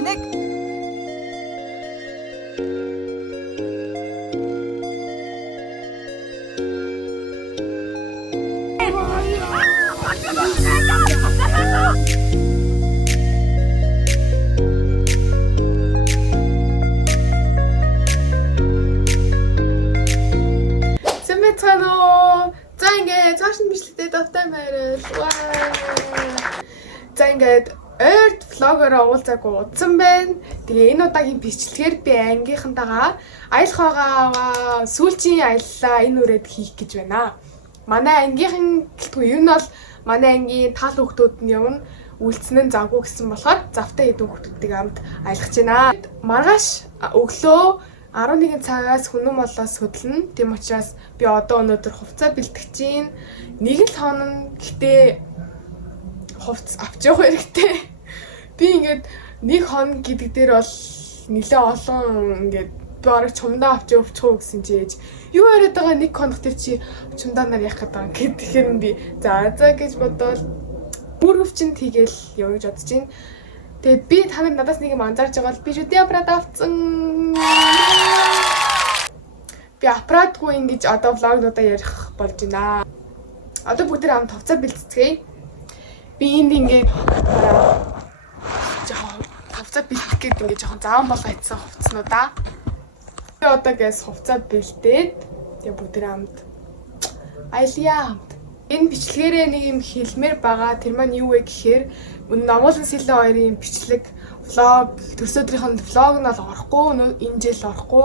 нэг За ингээд цааш нь бичлэгтэй дутаа маяр. За ингээд ойрт влогоор уулзаагүй удсан байна. Тэгээ энэ удаагийн бичлэгээр би ангийнхантайгаа аялах байгаа сүүлчийн аяллаа энэ үрээд хийх гэж байна. Манай ангийнхан гэлтгүй ер нь бол манай ангийн тал хүүхдүүд нь явна. Үлдсэн нь завгүй гэсэн болохоор завтай хэдэн хүүхдүүдтэй хамт аялах гэж байна. Маргааш өглөө 11 цагаас хүнэн молоос хөдлөнө. Тийм учраас би одоо өнөөдөр хувцас бэлтгэж чинь. Нэг л хоног гэхдээ хувцас авч явах хэрэгтэй. Би ингээд нэг хоног гэдэг дээр бол нэлээ олон ингээд бараг чумдаа авч явуучих гэсэн чи ээж. Юу яриад байгаа нэг хоног тэр чи чумдаа нар яах гэдэг юм. Тэгэхээр би за гэж бодоод бүр өвчнөд хийгээл явж бодож чинь. Тэгээ би таныг надаас нэг юм анзаарч байгаа бол би шүдэ аппарат авсан. Би аппаратгүй ингэж одоо влогнуудаа ярих болж байна. Одоо бүгд хамт хувцас бэлтцгээе. Би энд ингээд жоохон хувцас бэлтгэх гээд ингээд жоохон заан болго хийсэн хувцснуудаа. Би одоо гэс хувцас бэлдээд тэгээ бүгд хамт аялья. Энэ бичлэгээрээ нэг юм хэлмээр байгаа. Тэр маань юу вэ гэхээр Намуулан Сэлэн хоёрын бичлэг влог төрсөдрийнх нь влог нь бол орохгүй, энэ жил орохгүй.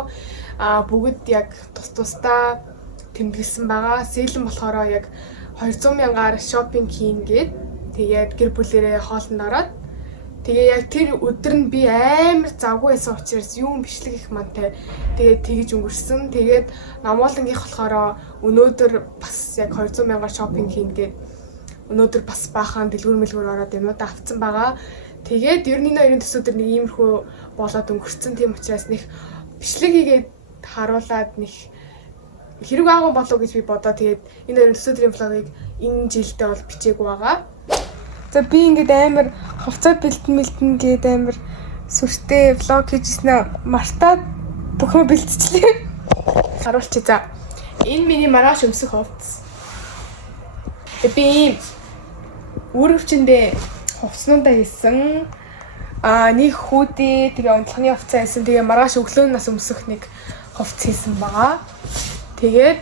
Бүгд яг тусдаа тэмдэглэсэн байгаа. Сэлэн болохоор яг 200,000-аар шопинг хийн гээд тэгээд гэр бүлэрээ хоолнд ороод тэгээ яг тэр өдөр нь би амар завгүй байсан учраас юм бичлэг их мантай. Тэгээд тэгж өнгөрсөн. Тэгээд Намуулангийнх болохоор өнөөдөр бас яг 200,000-аар шопинг хийн гээд өнөөдөр бас баахан дэлгүүр ороод юмудаа авцсан байгаа. Тэгээд ер нь энэ төсөөдөр нэг иймэрхүү болоод өнгөрцөн. Тийм учраас нэг бичлэг хийгээд харуулад нэг хэрэг агуу болов гэж би бодоо. Тэгээд энэ төсөөдрийн влогийг энэ жилдээ бол бичээгүй байгаа. За би ингээд амар хувцас бэлтэн гээд амар сүртэй влог хийжсэн мартаад бүхэн бэлтчихлээ. Харуулчих за. Энэ миний маргааш өмсөх хувцас. Би үргэлжиндээ хувцснуудаа хийсэн. Нэг хүүдээ тэгээ онцлогны хувцас хийсэн. Тэгээ маргааш өглөө нас өмсөх нэг хувцас хийсэн байгаа. Тэгээд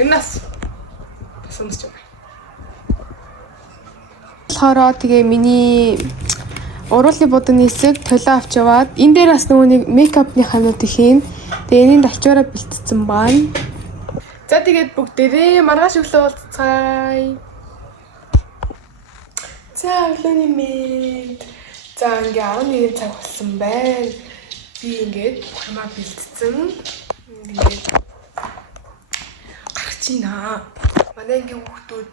энэ нас бас өмсөж байна. Болохоор тэгээ миний уруулын будны хэсэг толио авч яваад энэ дээр бас нөгөө нэг мейкапны хамнуудыг хийн. Тэгээ энийг алчуураа бэлтцсэн байна. За тэгээд бүгдээрээ маргааш өглөө уулзцаая. За өглөөний мэд. За ингээ 11 цаг болсон байна. Би ингээд хамаа бэлтцсэн. Ингээд гарч ийна. Манай ингээ хүүхдүүд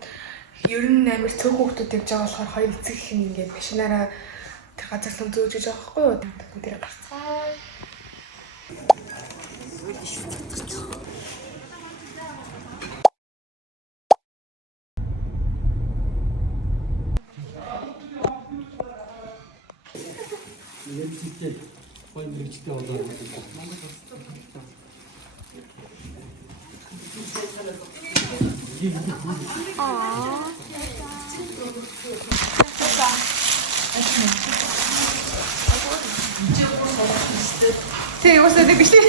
ер нь амар цөөх хүүхдүүд явж байгаа болохоор хоёр эцэг их нь ингээд машинаараа тэр газар руу зөөж байгаа байхгүй юу? Бүгдээрээ гарцгаая. Электриктэй гоё мэрэгчтэй болоод Тэ юу өсөд биш үү?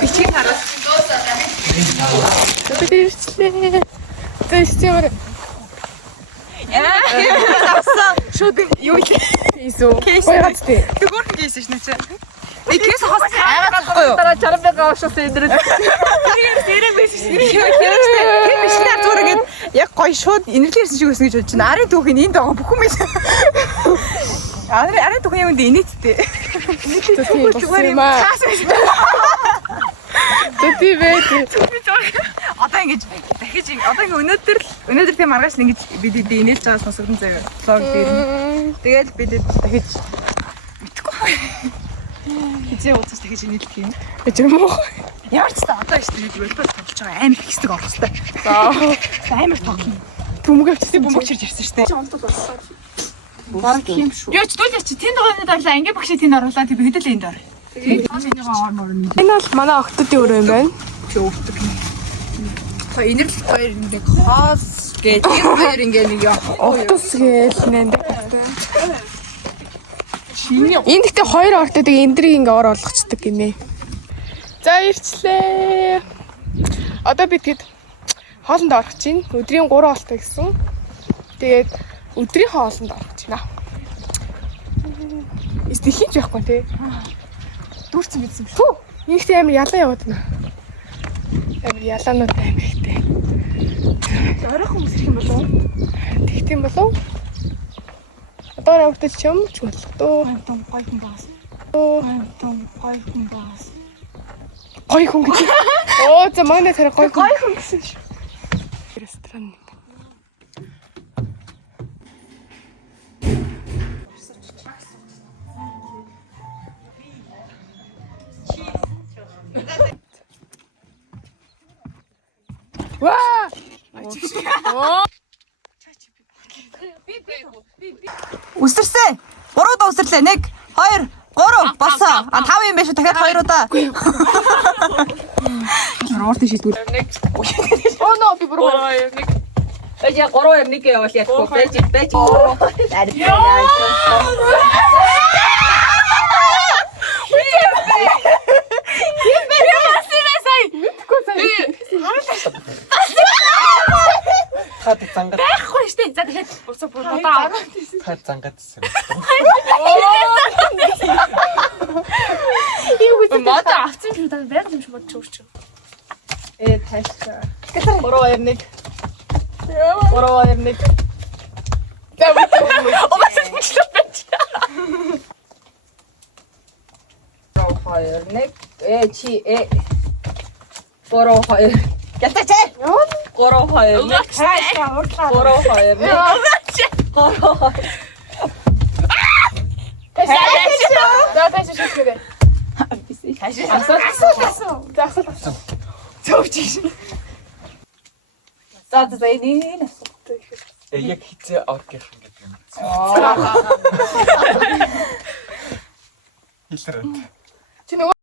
Бичиг хараад дуусаа. Тэстээр авсан. шууд юу хийсэн? Гоёгацтэй. Тэгүрхэн хийсэн ш нэчээ. Кейс хос айгаад гоё. Дараа чарбага авшсан энэ. Тэгээд зэрэг байсан ш. Тэр бичлэр зүгээр ингээд яг гоё шууд инэрлэрсэн шиг байсан гэж бодож байна. Арын түүх нь энд байгаа бүх юм байсан. Арын түүх юм дэ инээдтэй. Зүгээр юм аа. Тэвээ. Одоо ингэж дахиж одоо ингээ өнөөдөр тийм маргааш ингэж бид инээлж байгаа сонсогдсон заяа влог дээр. Тэгэл бид дахиж мэдхгүй. хизээ уулзаж тэгэж нийлэх юм. гэж юм уу? Ямар ч та одоо шүү дээ веб тоглож байгаа амар хэсэг орох хэвээр. Амар тоглоно. Төмгөвчтэй Бөмбөгчөрж ирсэн шүү дээ. Ондод боллоо. Бараг юм шүү. Юу ч дүүлээч тэнд гоонод орлаа анги багш тэнд оруулаа тэг хэд л энд ор. Тэгээд энэний оор нь. Энэ бол манай охтуудын өрөө юм байна. Чи өвдөг. Та энэрлэг хоёр ингээ хоос гээд энэ хоёр ингээ нэг яах. Октос гээл нэндэг. Энд гэхдээ хоёр ортой тэг эндрийг ингээ ор болгочдөг гинэ. За ирчлээ. Одоо бид тэгэд хоолнд орох чинь өдрийн 3 хоолтой гэсэн. Тэгээд өдрийн хоолнд орох чинь аа. Истихийч байхгүй тий. Дүүрсэн мэдсэн юм шүү. Түү. Ийхтэй амар ялан яваад байна. Амар ялаанууд амар ихтэй. Оройхон үсэх юм болов уу? Тэгт юм болов? Одоо явагдаж ч юм ч болох дөө. Том гойхон баас. Том гойхон баас. Гой хүн гэж. Оо за манай тэр гой хүн. Гойхон гэсэн шүү. Ресторан. Ваа! Үсэрсэн. 3 удаа үсэрлээ. 1 2 3 болсон. 5 юм биш үү? Дахиад 2 удаа. Орд шийдвэр. Оо ноо би бүр Байж 3-2-1 явал ядгүй байж. Хаад зангаад Байхгүй штэ. За дахиад буцаа будаа. хаад зангаад ирсэн. Мата авсан шүү дээ. Байгаад юм шиг бодож өгч. Тайлхаа. 3-2-1. 3-2-1. Угаасаа бичлээ байж. 3-2-1. Чи 3-2. Гэлтэж. 3-2-1. Хайшаа урдлаа. 3-2-1. 3-2. За тааш шийдгээ. Асуу. За энэ асуулт. Яг хизээ оргих гэдэг юм. Хэлрээ. Чи нөгөө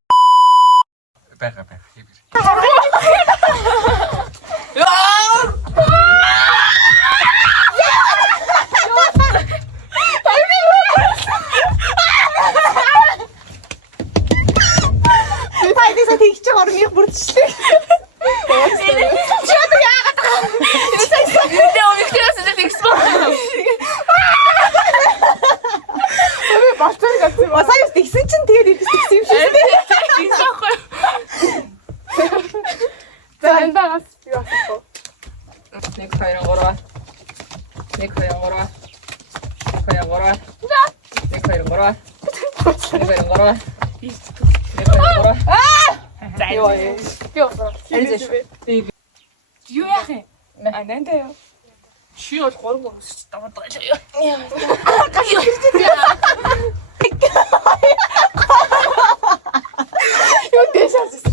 Бага. Хийвэр. Хайдасаа тэгч орных бүрдчихлээ. Масаас тэгсэн чинь тэгээд идчихсэн юм шүү дээ. за эндээс юу асуу. 1 2 3. 1 2 3. 1 2 3. 1 2 3. 1 2 3. За Би асуу. юу яах юм? Анантай юу? Чи бол 3 өсч даваад байгаа юм. Юу дэшээс.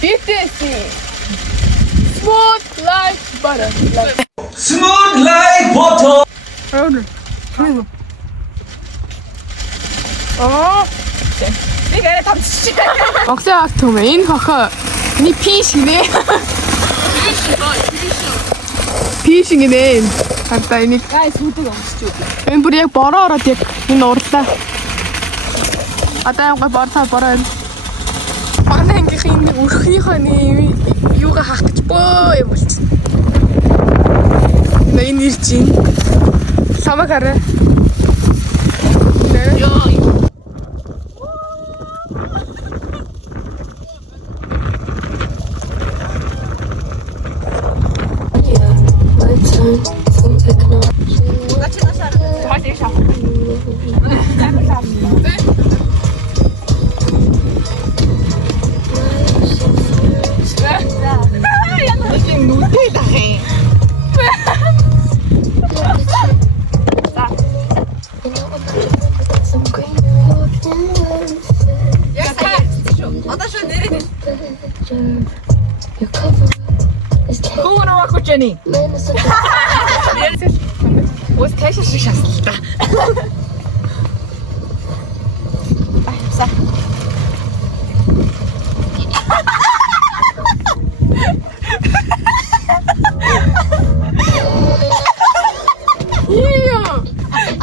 BTS Smooth like butter. Smooth like butter. Би гэрэ тамчиж. Монголын арт түмэ энэ хохоо миний пиш гинэ. Пиш гинэ. Хатаа энийг Гайс хүдэг өмсч үү. энэ бүр яг бороо ороод яг энэ урлаа. Одоо яг бороо энэ. Манай ангийнхын өрхийнхөө юугаа хаах гэж бөө юм болчихсон. ирж байна. Самаг хараа. Jenny. Ус таашаа шиг шаслаа.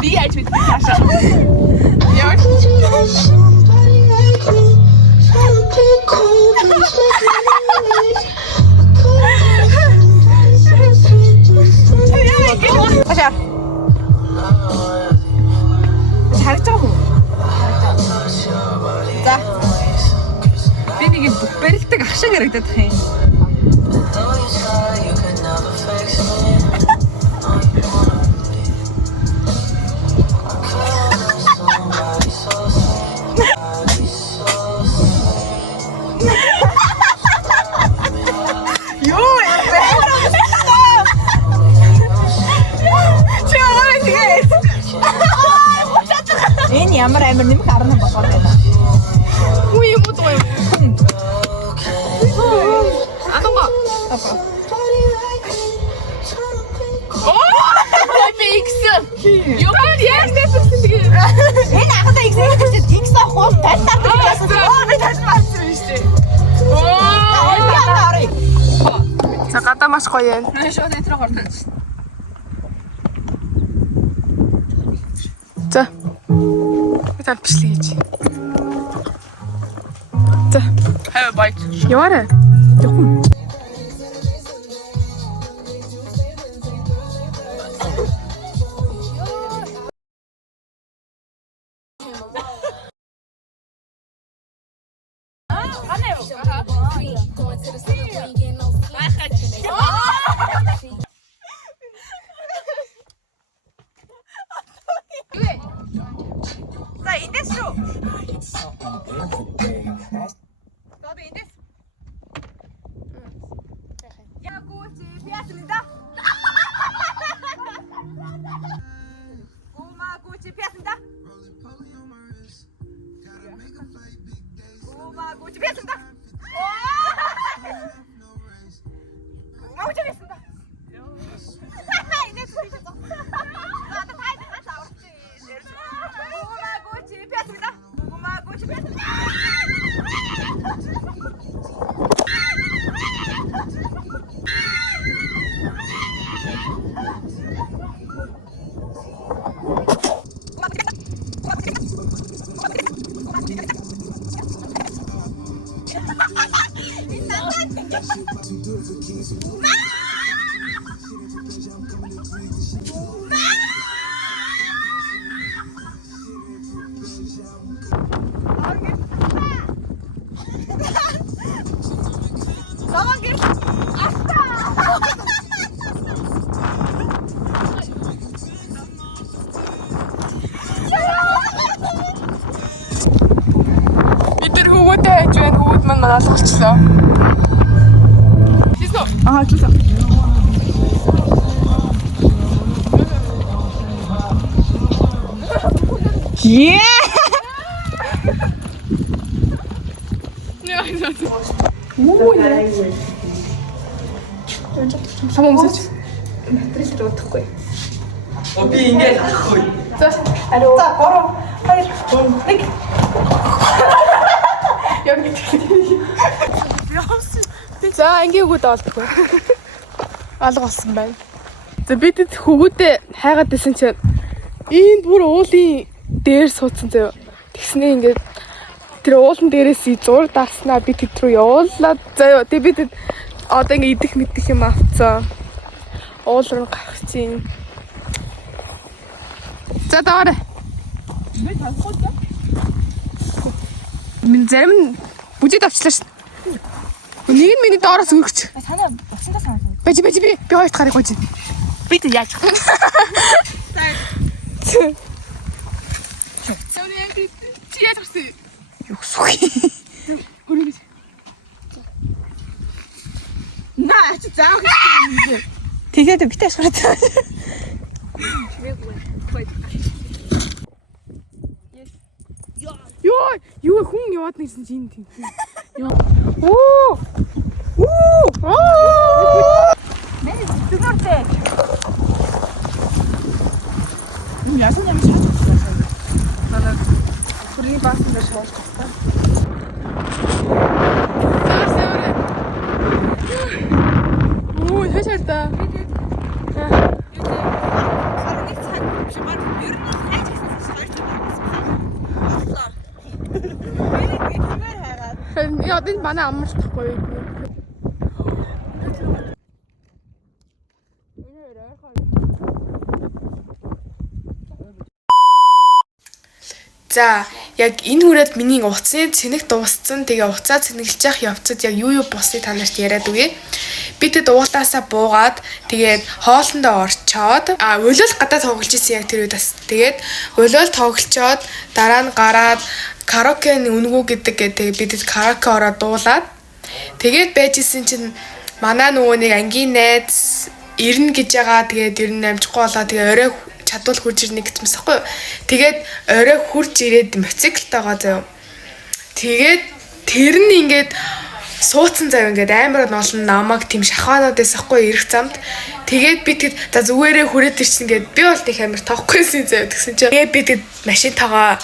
Би яаж бид таашаа. Яа. Таашаа. Харагдаж уу? За. Би нэг бэрэлдэг ах шиг харагдаад тах юм. Энэ ямар амар нэмэх арна болоод байна. Үгүй юм уу доо. Атомба. Энэ ахтай X авах тайлтар гэсэн. Би тайлбарласан юм шүү дээ. За гадаа маш гоё юм. Шууд нэтрэ хортож. За. Би талбичлаа гэж. За. Have a bite. Яваарай. За эндээс шүү. Тод эндээс. Ягууч пясэнда. Гумагууч пясэнда. Гумагууч пясэнда. Гумагууч пясэнда. Эндээс шүү. Манаас олчлоо. Хийсэн. Хийсэн. Самуу өмсөж. Материал дуудахгүй. Би ингээд ахгүй. За, ариу. За, 3 2 1. Яг нэг. За, ангийн хүүд олдохгүй. Алга болсон байна. За, бид хөвгүүдээ хайгаад байсан чинь энд бүр уулын дээр суудсан заяа. Тэгснээ ингээд тэр уулан дээрээс зур дарснаа би тэд рүү явуулаад заяа. Тэг бид одоо ингээд идэх мэдэх юм авцсан. Уул руу гарах чинь. За даваарай. Минь зарим бүжид авчлаа шин. Нэг нь миний доороос өгч. Санаа буцандаа санаа. Бэж би хоёрт гарыг гойж. Би тэ яаж. Сүүний яг чи яаж гарсан? Юу сүх. Хөрөг. Наа чи заах юм. Тэгээд битээ шгараад. Юу хүн яваад нэгсэн чинь тийм. Мэри зүгээртэй. Юу яасан юм шат. Надад хүрний баасан дээр шоолж тастаа. Оо хашаалта. Яа, энэ манай амар тахгүй юу? За, яг энэ хүрээд миний уцсны цэнэг дууссан. Тэгээ уцаа цэнэглэж явах явцад яг юу босныг та нарт яриад өгье. Би тэд уулаасаа буугаад тэгээд хоолндоо орчоод уйлол гадаа тоглож ирсэн яг тэр үед бас. Тэгээд уйлол тоглолцоод дараа нь гараад караокены үнгүү гэдэг бидэд караоке ороод дуулаад тэгээд байжсэн чинь манай нөгөө нэг ангийн найз ирнэ гэж байгаа. Тэгээд ирнэ амжихгүй болоо. Тэгээ орой чадвал хурж ирнэ гэсэн мэсэхгүй. Тэгээд орой хурж ирээд мотоциклтайгаа заяа. Тэгээд тэр нь ингээд суудсан заяа ингээд амар ноолн намайг тийм шахаануудаас ахгүй ирэх замд. Тэгээд би тэгэд за зүгээрээ хүрээд ирсэн гээд би бол их амар тоохгүй заяа тэгсэн чинь тэгээд би тэгэд машинтайгаа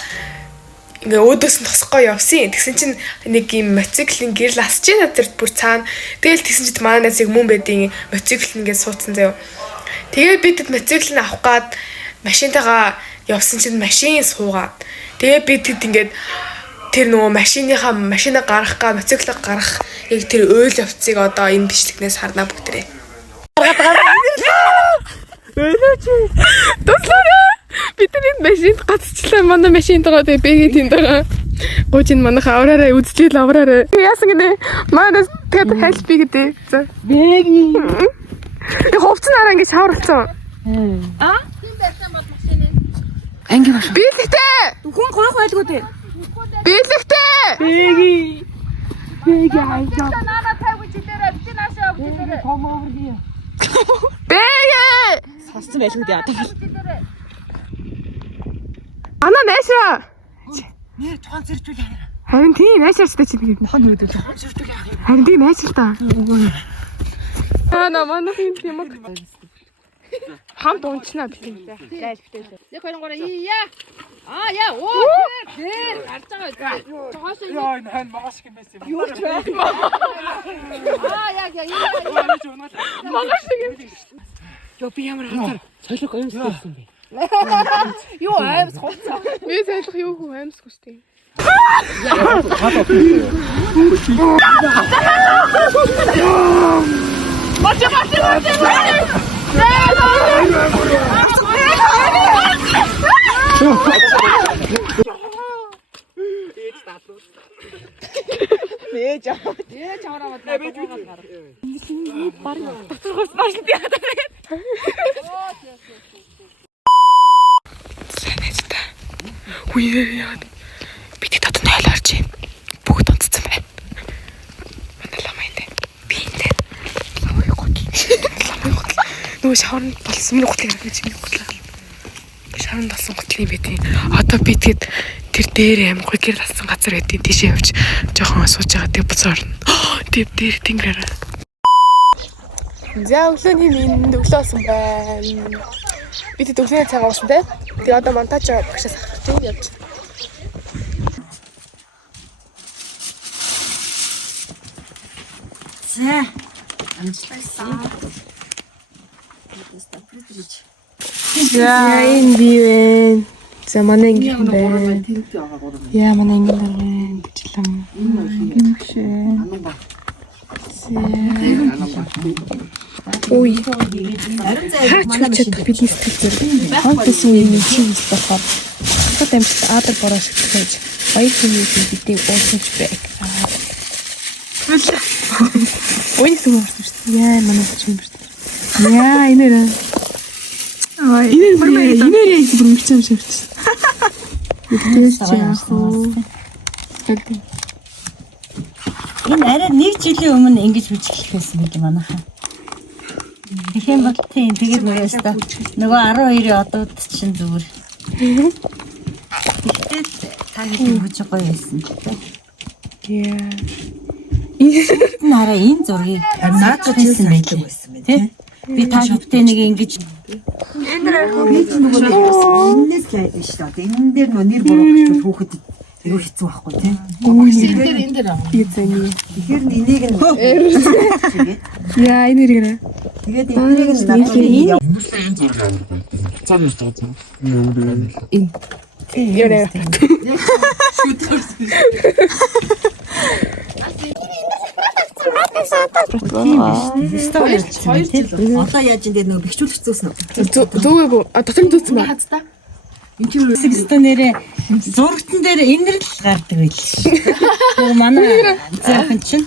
ингээ өөдөөс нь тосгоо явсан. Тэгсэн чинь нэг юм мотоциклын гэрэл асч ийн тэр бүр цаана. Тэгэл тэгсэн чинь манай найзыг мөн байдгийн мотоцикл ингээд суудсан заяа. Тэгээд би тэд мотоцикл нь авах гад машинтайгаа явсан чинь машин суугаад. Тэгээд би тэд ингээд тэр нөгөө машинаа гаргах га мотоциклыг гаргах яг тэр өөл явцыг одоо энэ бичлэгнээс харнаа бүгдээ. Туслаа. Бидний машинд гацчлаа. Манай машинд байгаа тэгээ бэгийн тэнд байгаа. Гуйчин манайх авраараа үзчихэл авраараа. Яасан гинэ? Манай тэгээд хайлт би гэдэг. За. Бэги. Тэг хувцсан араа ингэ шаварлцсан. А? Тийм байсан бол машины. Анги маш. Биелэгтэй. Хүн гоох байлгүй дээ. Биелэгтэй. Бэги. Бэги айдаа. Нана тавьж идээрэй. Би наашаа авч идээрэй. Бэгээ. Сонссон байлгүй дээ. Ана наашаа. Нэр тухайн зэржүүл яана. Харин тийм наашаачтай чи би. Хон үүдээ тухайн зэржүүл яах юм. Харин тийм наашаа та. На манай тийм юм. Хамт унчнаа битээ. Зайл битээ. Нэг хоёр гурав яа. Яа. Оо тэр гарч байгаа. Цогоос Яа энэ хан магаш юм байсан юм. юу ч яа. Яа. Магаш тийм. Ёо би ямар хатар солих оюмсдсэн бэ. Юу аимс хувцаа. Би сайлах юу хөө аимсгүй штий. Үеяа. Бид татан хойлорч юм. Бүгд унтцсан байна. Манай ламайнд. Би энэ. Ой гот. Нөө шаврын болсон миний готлыг харах гэж миний готлаа. Шаврын болсон готлын бэтийн. Одоо би тэгэд тэр дээр амгүй гэр талсан газар байдیں۔ Тийшээ явж жоохон сууж байгаа тэг буцаарна. Тэг дээр тэнгэрээ. За өглөөний минь өглөө болсон байна. Би тэд өглөөний цагаа уусан те. Тэгээ одоо монтаж багшаас авах чинь явж. За. Амжилттай. За энэ би вэ. За манай ангин байна. Яа манай ангин байна. Бүжлэм. Гэмшээ. Ой. Хаач чадах билистик зэрэг. Хонтсон үеийн чинь болохоор хот амьд аадар бороо шигтэж баяр хүмүүст бидийг уусаж байг. Ой нэг юм болсон шүү дээ. Яа манай чинь юм шүү дээ. Яа инээрээ. Ой инээрээ их бүр мөрч юм шиг шүү дээ. Тэгээс чи яах вэ? Энэ арай нэг жилийн өмнө ингэж бичлэх байсан юм манайхаа. Тэхэн бол тийм тэгээд нөгөөсөө нөгөө 12-ийн одууд чинь зүгээр. Тэгтээ та хэдийн хүч гоё байсан. Яа. Энэ арай энэ зургийг наад хийсэн байдаг байсан мэ тий. Би та бүхтэй нэг ингэж Энэс л шүү дээ. Энэ дээр нэр бурууч хүүхэд юу хэцүү байхгүй тий. энэ дээр аа. Тэгэхээр энийг нь Яа энэ иргэнэ. тэгээд энийг нь надад Энэ зураг амар байна. Цаана нь тоо. Яа. одоо яаж энэ нөгөө бэхжүүл хэцүүсэн үү? Зүгээгүй дотор дүүцсэн ба. Сэгстэн нэрээ зургатан дээр инэрл гардаг байл ш. Тэгээ манай заахан чинь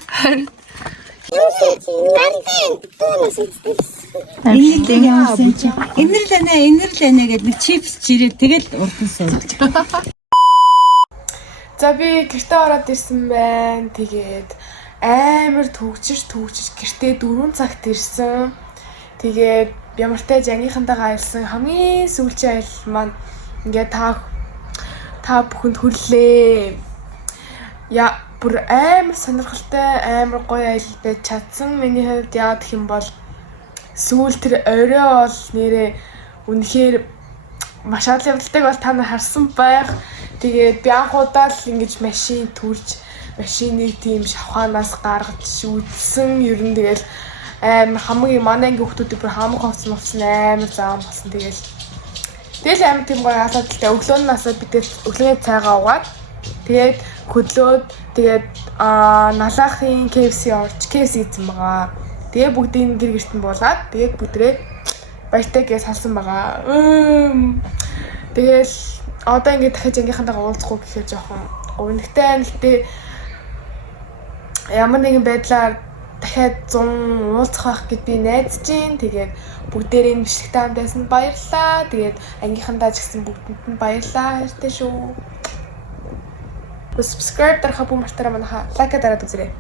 инэрл анаа гэдэг нэг чипс чирээ тэгэл урдан сууж. За би гэртээ ороод ирсэн байна. Тэгээд амар төгжиж гэртээ 4 цагт ирсэн. Тэгээд ямартай жангийнхантайгаа ирсэн хамгийн сүүлчийн аялал маань ингээд та бүхэнд хүрлээ. Яа бүр амар сонирхолтой амар гоё аялал байж чадсан. Миний хувьд яа гэх юм бол сүүл тэр орой бол нэрээ үнэхээр маш олон явдалтай бол та нар харсан байх. Тэгээд би анх удаа л ингэж машин төрж машиныг тийм шавхаанаас гаргаж шүтсэн. Ер нь тэгэл амар хамгийн манай ангийн хүмүүсүүд бүр хамаг ховцсон амар заам болсон. Тэгэл амар тийм гоё халаад л та өглөөнөөс бид өглөөний цайгаа угаад тэгээд хөдлөөд тэгээд налаахын KFC орж KFC ийсэн байгаа. Тэгээ бүгдийг гэр гертэн буулгаад тэгээд бүдрээ баяртай гэж салсан байгаа. Тэгэл одоо ингээд дахиж ангийнхантайгаа уулзахгүй гэхээр жоохон гонхтой. Гэхдээ ямар нэгэн байдлаар дахиад 100 уулзах байх гэд би найдаж байна. Тэгээд бүгдээрээ бичлэгтэй хамт байсан баярлалаа. Тэгээд ангийнхантаа ч гэсэн бүгдэнд нь баярлалаа. Хайртай шүү. Subscribe дарахаа бүх мартаараа манайхаа лайк дараад үзээрэй.